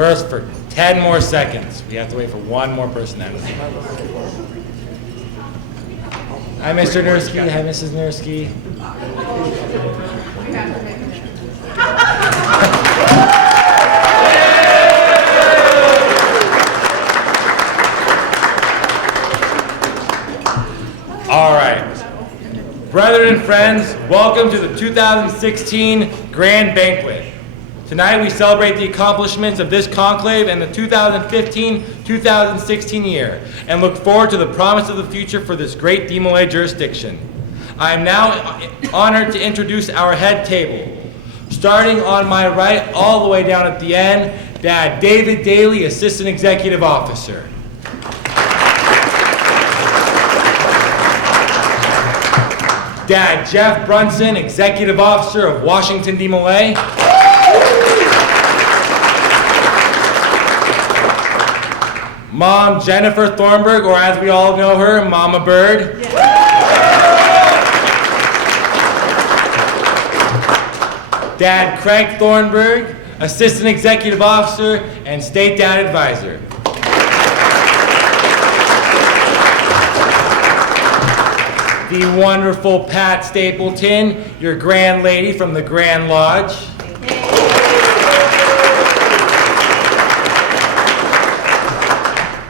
reverse for 10 more seconds. We have to wait for one more person to enter. Hi, Mr. Nursky. Hi, Mrs. Nursky. All right. Brethren and friends, welcome to the 2016 Grand Banquet. Tonight we celebrate the accomplishments of this conclave and the 2015-2016 year and look forward to the promise of the future for this great DeMolay jurisdiction. I am now honored to introduce our head table. Starting on my right all the way down at the end, Dad David Daly, Assistant Executive Officer. Dad Jeff Brunson, Executive Officer of Washington DeMolay. Mom Jennifer Thornburg, or as we all know her, Mama Bird. Dad Craig Thornburg, Assistant Executive Officer and State Dad Advisor. The wonderful Pat Stapleton, your Grand Lady from the Grand Lodge.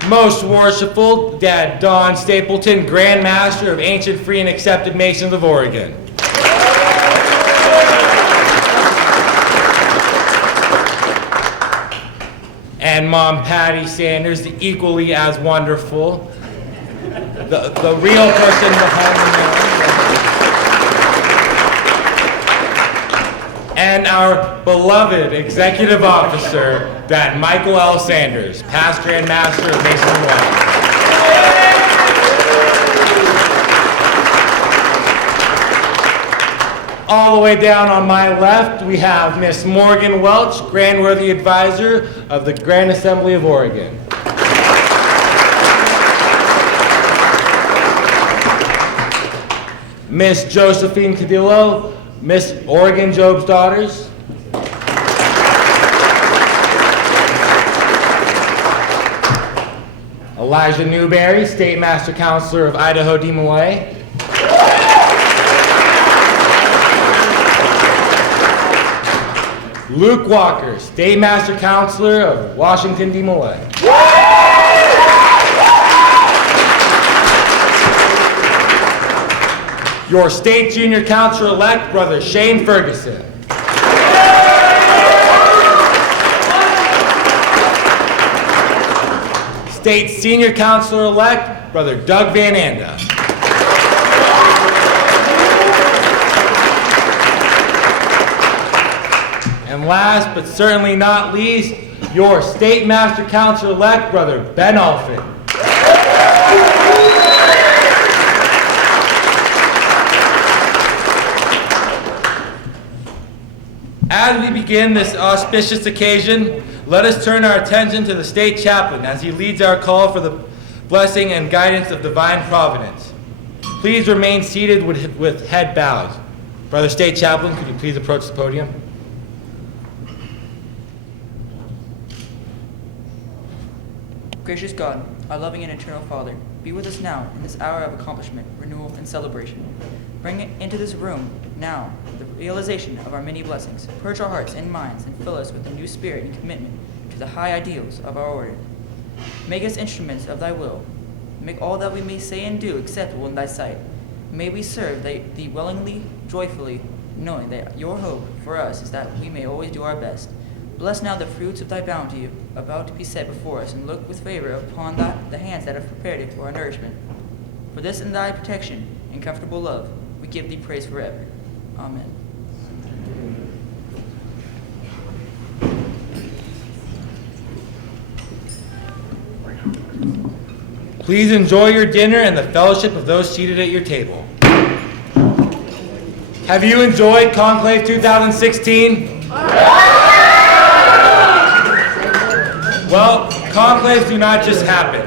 Most worshipful Dad Don Stapleton, Grand Master of Ancient Free and Accepted Masons of Oregon. And Mom Patty Sanders, the equally as wonderful, the real person behind the man. And our beloved Executive Officer, Dad Michael L. Sanders, past Grand Master of Mason Lodge. All the way down on my left, we have Miss Morgan Welch, Grand Worthy Advisor of the Grand Assembly of Oregon. Miss Josephine Cadillo, Miss Oregon Job's Daughters. Elijah Newberry, State Master Councilor of Idaho DeMolay. Luke Walker, State Master Councilor of Washington DeMolay. Your State Junior Counselor-elect, Brother Shane Ferguson. State Senior Counselor-elect, Brother Doug Van Anda. And last but certainly not least, your State Master Counselor-elect, Brother Ben Alford. As we begin this auspicious occasion, let us turn our attention to the State Chaplain as he leads our call for the blessing and guidance of divine providence. Please remain seated with head bowed. Brother State Chaplain, could you please approach the podium? Gracious God, our loving and eternal Father, be with us now in this hour of accomplishment, renewal, and celebration. Bring into this room now the realization of our many blessings. Purge our hearts and minds and fill us with a new spirit and commitment to the high ideals of our order. Make us instruments of thy will. Make all that we may say and do acceptable in thy sight. May we serve thee willingly, joyfully, knowing that your hope for us is that we may always do our best. Bless now the fruits of thy bounty about to be set before us, and look with favor upon the hands that have prepared it for our nourishment. For this and thy protection and comfortable love, we give thee praise forever. Amen. Please enjoy your dinner and the fellowship of those seated at your table. Have you enjoyed Conclave 2016? Well, conclaves do not just happen.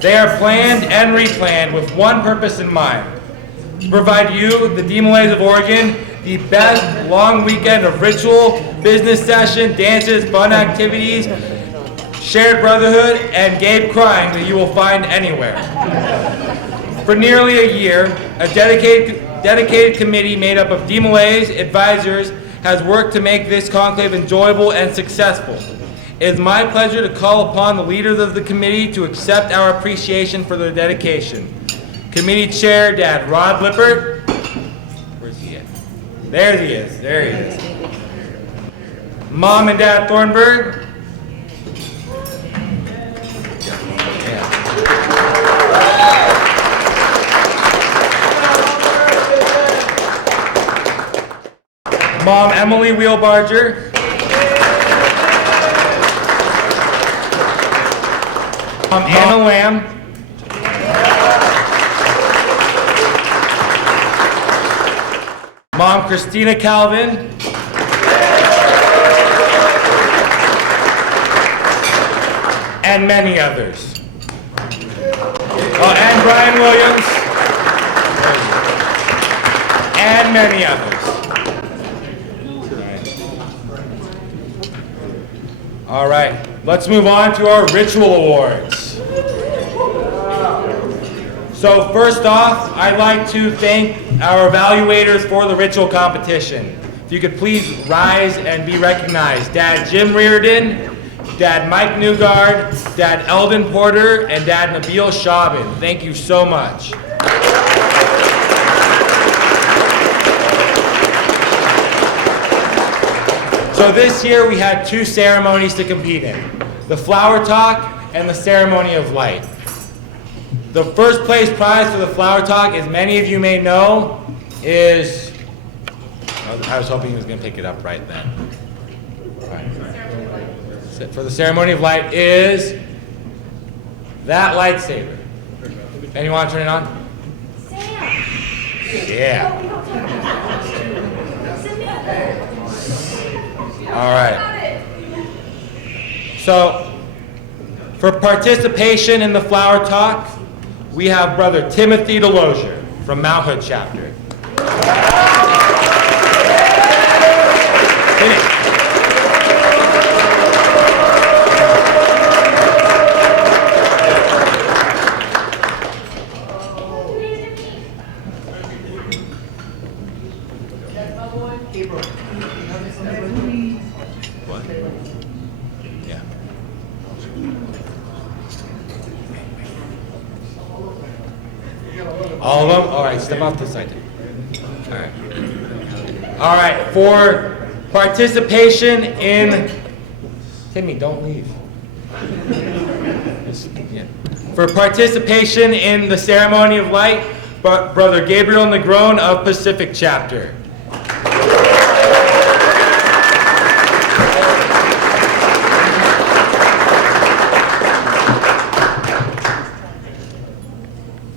They are planned and replanned with one purpose in mind: to provide you, the DeMolays of Oregon, the best long weekend of ritual, business session, dances, fun activities, shared brotherhood, and gave crying that you will find anywhere. For nearly a year, a dedicated committee made up of DeMolay's advisors has worked to make this conclave enjoyable and successful. It is my pleasure to call upon the leaders of the committee to accept our appreciation for their dedication. Committee Chair, Dad Rod Lippert. Where's he at? There he is. There he is. Mom and Dad Thornburg. Mom Emily Wheelbarger. Mom Anna Lamb. Mom Christina Calvin. And many others. Oh, and Brian Williams. And many others. All right, let's move on to our ritual awards. So first off, I'd like to thank our evaluators for the ritual competition. If you could please rise and be recognized. Dad Jim Reardon, Dad Mike Newgard, Dad Eldon Porter, and Dad Nabil Shabin. Thank you so much. So this year we had two ceremonies to compete in, the flower talk and the ceremony of light. The first place prize for the flower talk, as many of you may know, is, I was hoping he was going to pick it up right then. All right. For the ceremony of light is that lightsaber. Anyone want to turn it on? Yeah. All right. So, for participation in the flower talk, we have Brother Timothy Delosier from Mount Hood chapter. All of them? All right, step off to the side. All right. All right, for participation in... Timmy, don't leave. For participation in the ceremony of light, Brother Gabriel Negron of Pacific Chapter.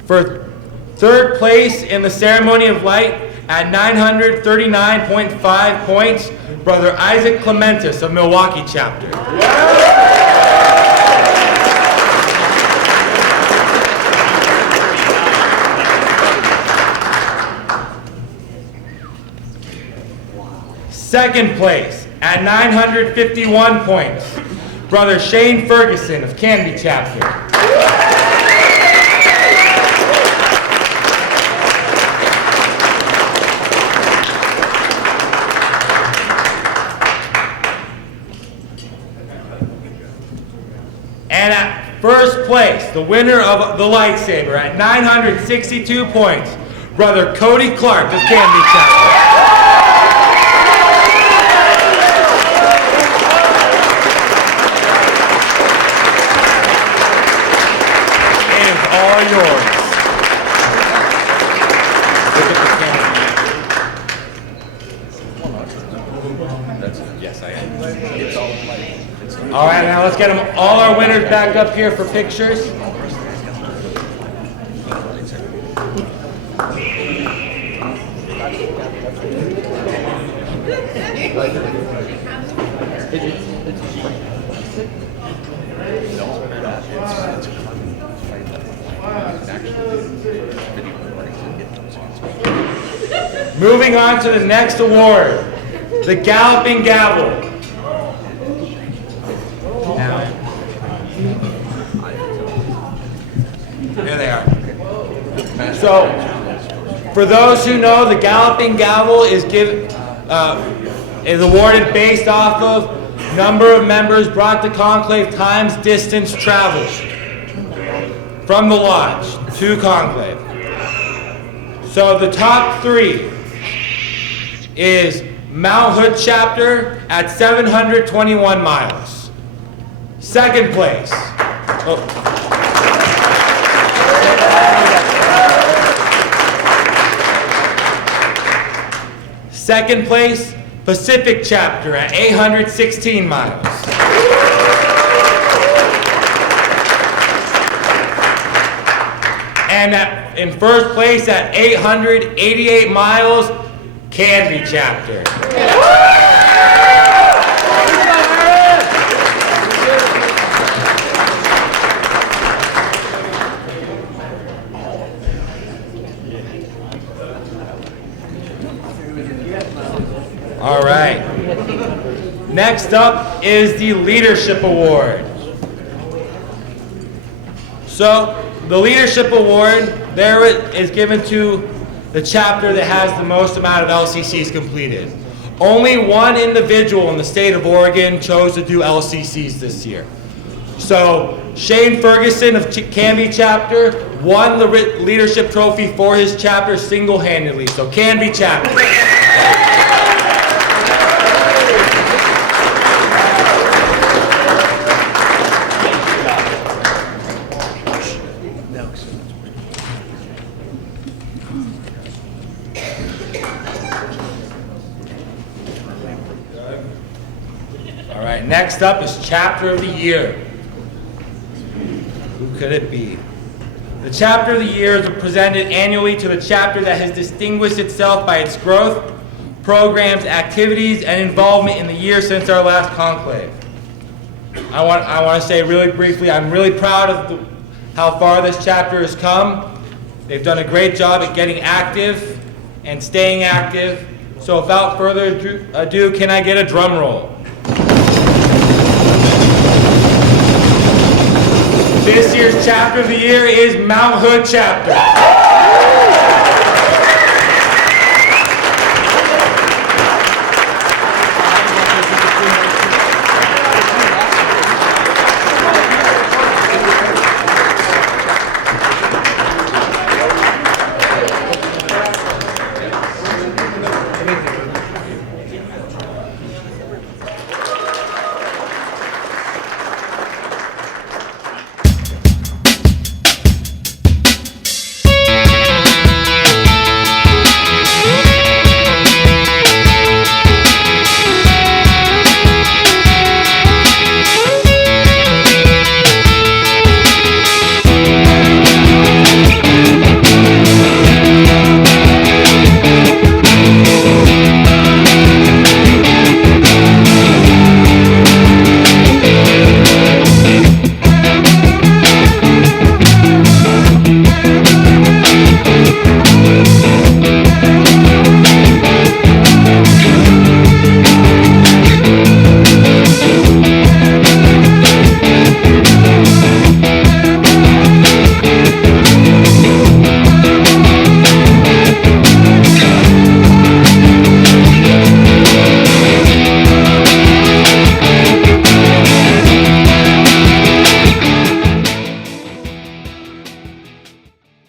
For third place in the ceremony of light at 939.5 points, Brother Isaac Clementis of Milwaukee Chapter. Second place at 951 points, Brother Shane Ferguson of Canby Chapter. And at first place, the winner of the lightsaber at 962 points, Brother Cody Clark of Canby Chapter. It is all yours. Look at the camera. Yes, I am. It's all light. All right, now let's get them, all our winners back up here for pictures. Moving on to the next award, the Galloping Gavel. So, for those who know, the Galloping Gavel is awarded based off of number of members brought to conclave times distance traveled from the lodge to conclave. So the top 3 is Mount Hood chapter at 721 miles. Second place. Second place, Pacific chapter at 816 miles. And in first place at 888 miles, Canby chapter. All right. Next up is the Leadership Award. So, the Leadership Award there is given to the chapter that has the most amount of LCCs completed. Only one individual in the state of Oregon chose to do LCCs this year. So, Shane Ferguson of Canby chapter won the leadership trophy for his chapter single-handedly. So, Canby chapter. All right, next up is Chapter of the Year. Who could it be? The Chapter of the Year is presented annually to the chapter that has distinguished itself by its growth, programs, activities, and involvement in the year since our last conclave. I want to say really briefly, I'm really proud of how far this chapter has come. They've done a great job at getting active and staying active. So without further ado, can I get a drum roll? This year's Chapter of the Year is Mount Hood chapter.